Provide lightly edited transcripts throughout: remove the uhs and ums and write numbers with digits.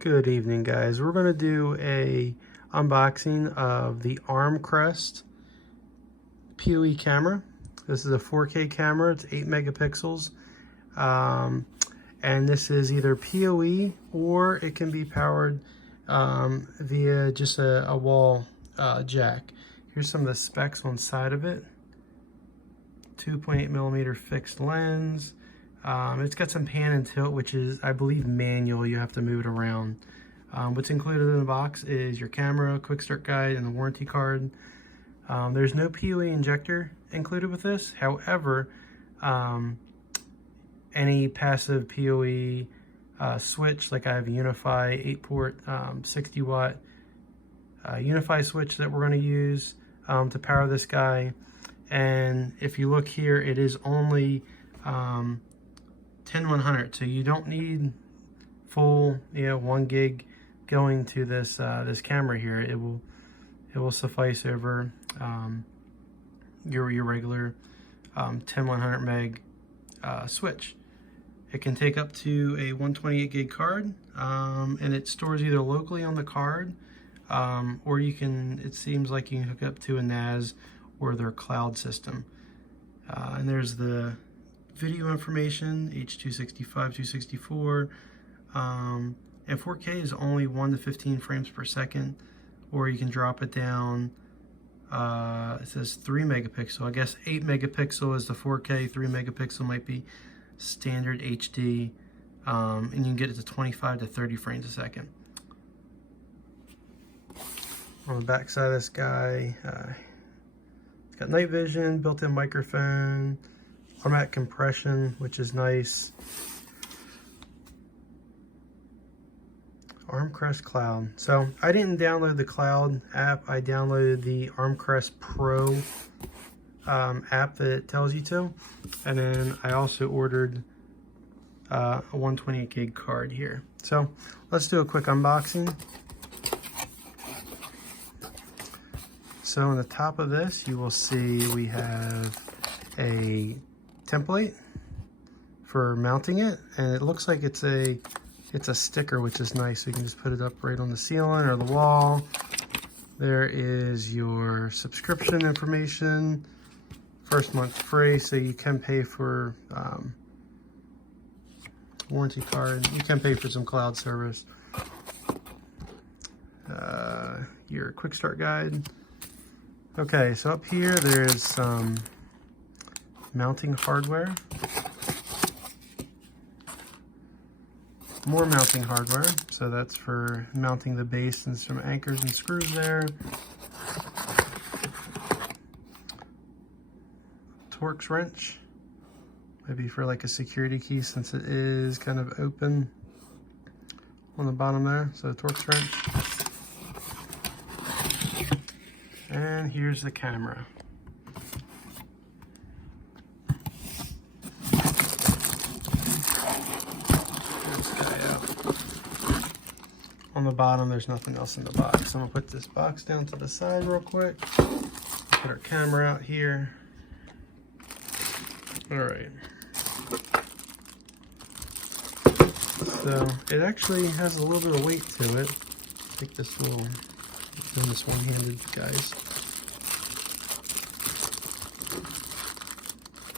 Good evening, guys. We're going to do a unboxing of the Armcrest PoE camera. This is a 4K camera. It's 8 megapixels. And this is either PoE or it can be powered via just a wall jack. Here's some of the specs on the side of it. 2.8 millimeter fixed lens. It's got some pan and tilt, which is, I believe, manual. You have to move it around. What's included in the box is your camera, quick start guide, and the warranty card. There's no PoE injector included with this. However, any passive PoE switch, like I have a Unify 8-port 60 watt Unify switch that we're going to use to power this guy. And if you look here, it is only 10100, so you don't need full 1 gig going to this this camera here. It will suffice over your regular 10100 meg switch. It can take up to a 128 gig card, and it stores either locally on the card, or you can, it seems like you can hook up to a NAS or their cloud system. And there's the video information, H265, 264, and 4K is only 1 to 15 frames per second, or you can drop it down. It says 3 megapixel. I guess 8 megapixel is the 4K, 3 megapixel might be standard HD, and you can get it to 25 to 30 frames a second. On the back side of this guy, it's got night vision, built-in microphone, automatic compression, which is nice. Armcrest Cloud. So I didn't download the Cloud app. I downloaded the Armcrest Pro app that it tells you to. And then I also ordered a 128 gig card here. So let's do a quick unboxing. So on the top of this, you will see we have a template for mounting it, and it looks like it's a sticker, which is nice. So you can just put it up right on the ceiling or the wall. There is your subscription information, first month free, so you can pay for warranty card. You can pay for some cloud service. Your quick start guide. Okay, so up here there's some mounting hardware. More mounting hardware, so that's for mounting the base, and some anchors and screws there. Torx wrench, maybe for like a security key, since it is kind of open on the bottom there, so Torx wrench. And here's the camera. On the bottom, there's nothing else in the box. So I'm gonna put this box down to the side real quick. Put our camera out here. All right. So it actually has a little bit of weight to it. Take this little, doing this one-handed, guys.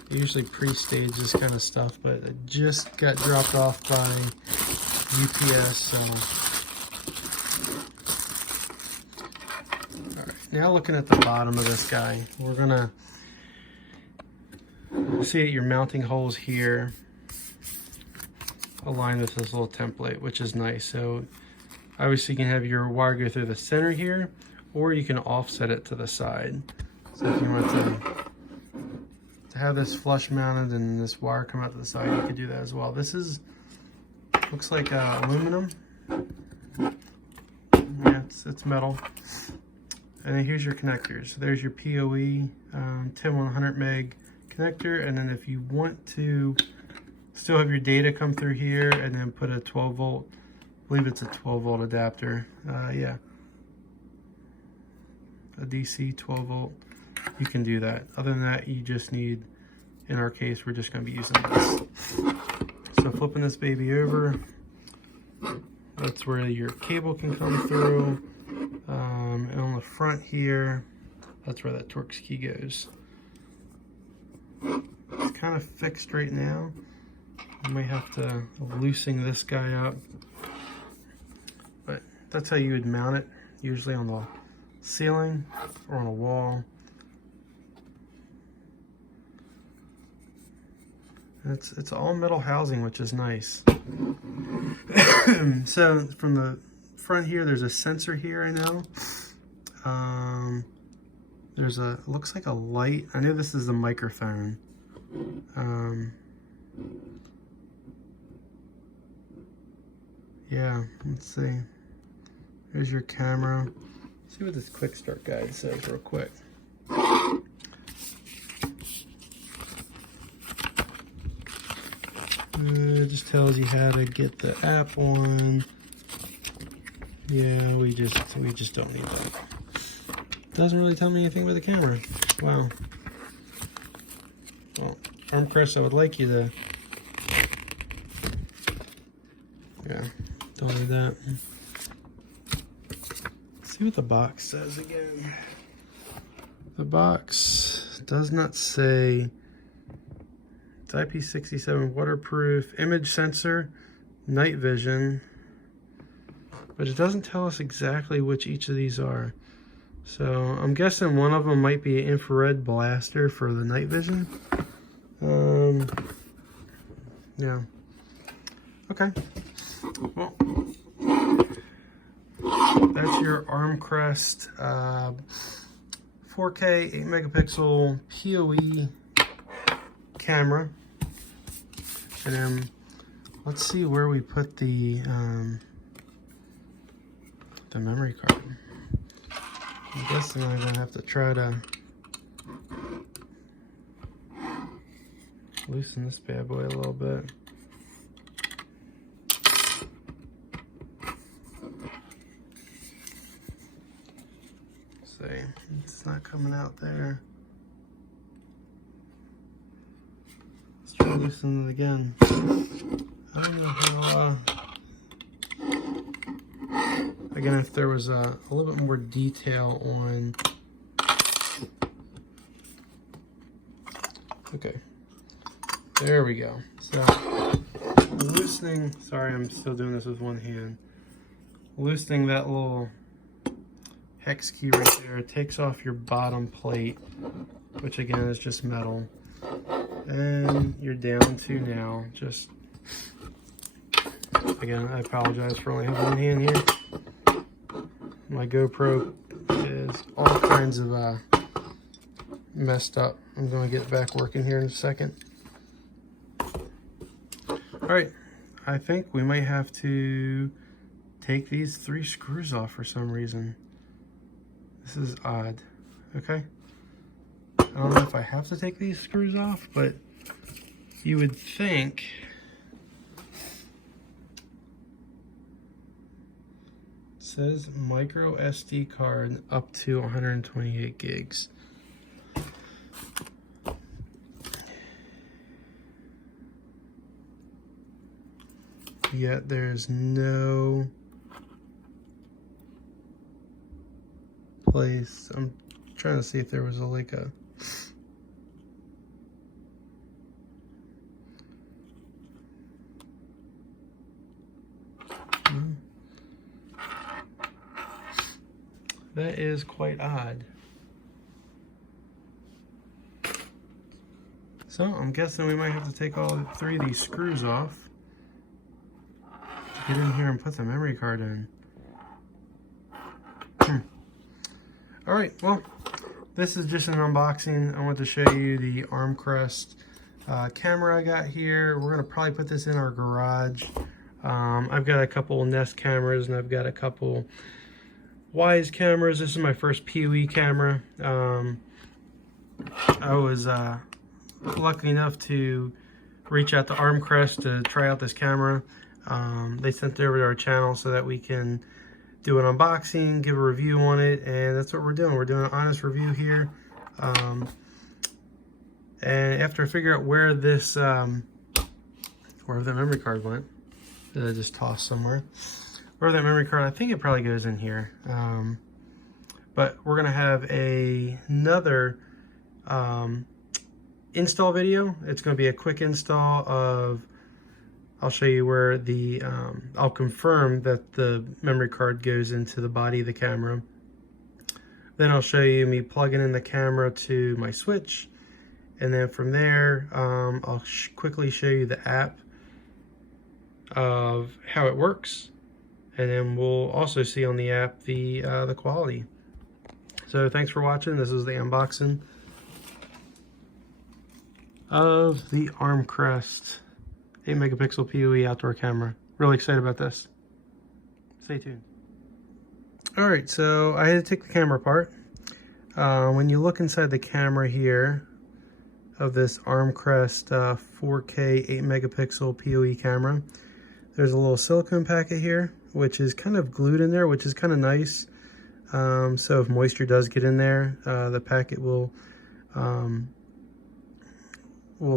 I usually pre-stage this kind of stuff, but it just got dropped off by UPS, so. Now looking at the bottom of this guy, we're gonna see your mounting holes here align with this little template, which is nice. So obviously you can have your wire go through the center here, or you can offset it to the side. So if you want to have this flush mounted and this wire come out to the side, you could do that as well. This is, looks like aluminum. Yeah, it's metal. And then here's your connectors. So there's your PoE 10100 meg connector, and then if you want to still have your data come through here and then put a 12 volt, I believe it's a 12 volt adapter. Yeah, a DC 12 volt. You can do that. Other than that, you just need, in our case, we're just going to be using this. So flipping this baby over, That's where your cable can come through. And on the front here, that's where that Torx key goes. It's kind of fixed right now. I might have to loosen this guy up. But that's how you would mount it, usually on the ceiling or on a wall. It's all metal housing, which is nice. So from the front here, there's a sensor here, I know. There's a, looks like a light. I know this is the microphone. Yeah, let's see. There's your camera. Let's see what this quick start guide says real quick. It just tells you how to get the app on. Yeah, we just don't need that. Doesn't really tell me anything about the camera. Wow. Well, Armcrest, I would like you to. Yeah, don't need that. Let's see what the box says again. The box does not say. It's IP67 waterproof, image sensor, night vision, but it doesn't tell us exactly which each of these are. So I'm guessing one of them might be an infrared blaster for the night vision. Yeah. Okay. Well, that's your Armcrest 4K 8 megapixel PoE camera. And then let's see where we put the memory card. I'm guessing I'm gonna have to try to loosen this bad boy a little bit. Let's see, it's not coming out there. Let's try to loosen it again. I don't know how, again, if there was a little bit more detail on. Okay, there we go. So loosening, sorry, I'm still doing this with one hand. Loosening that little hex key right there, it takes off your bottom plate, which again is just metal. And you're down to now just, again, I apologize for only having one hand here. My GoPro is all kinds of messed up. I'm going to get back working here in a second. Alright, I think we might have to take these 3 screws off for some reason. This is odd. Okay. I don't know if I have to take these screws off, but you would think it says micro SD card up to 128 gigs. Yet there's no place. I'm trying to see if there was like a that is quite odd. So I'm guessing we might have to take all 3 of these screws off to get in here and put the memory card in. All right, well, this is just an unboxing. I want to show you the Armcrest camera I got here. We're gonna probably put this in our garage. I've got a couple Nest cameras and I've got a couple Wise cameras. This is my first PoE camera. I was lucky enough to reach out to Armcrest to try out this camera. They sent it over to our channel so that we can do an unboxing, give a review on it, and that's what we're doing. We're doing an honest review here. And after I figure out where this, where the memory card went, that I just tossed somewhere, or that memory card, I think it probably goes in here. But we're gonna have another install video. It's gonna be a quick install of, I'll show you where the, I'll confirm that the memory card goes into the body of the camera. Then I'll show you me plugging in the camera to my switch. And then from there, I'll quickly show you the app of how it works. And then we'll also see on the app the quality. So thanks for watching. This is the unboxing of the Armcrest 8 megapixel PoE outdoor camera. Really excited about this. Stay tuned. Alright, so I had to take the camera apart. When you look inside the camera here of this Armcrest 4K 8 megapixel PoE camera, there's a little silicone packet here, which is kind of glued in there, which is kind of nice. So if moisture does get in there, the packet will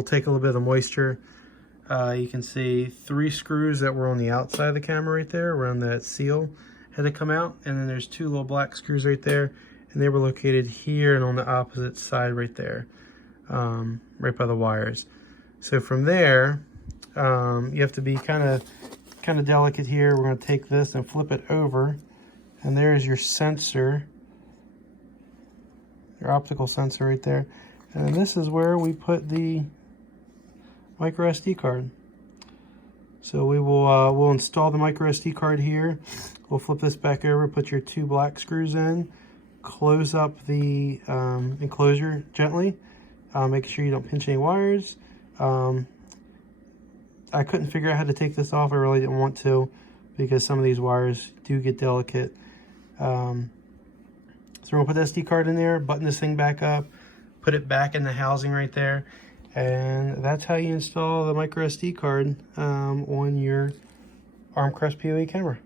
take a little bit of the moisture. You can see 3 screws that were on the outside of the camera right there around that seal had to come out, and then there's 2 little black screws right there, and they were located here and on the opposite side right there, right by the wires. So from there, you have to be kind of delicate here. We're going to take this and flip it over, and there's your sensor, your optical sensor right there, and this is where we put the micro SD card. So we will we'll install the micro SD card here. We'll flip this back over, put your 2 black screws in, close up the enclosure gently, make sure you don't pinch any wires. I couldn't figure out how to take this off. I really didn't want to, because some of these wires do get delicate. So we're gonna put the SD card in there, button this thing back up, put it back in the housing right there, and that's how you install the micro SD card on your Armcrest PoE camera.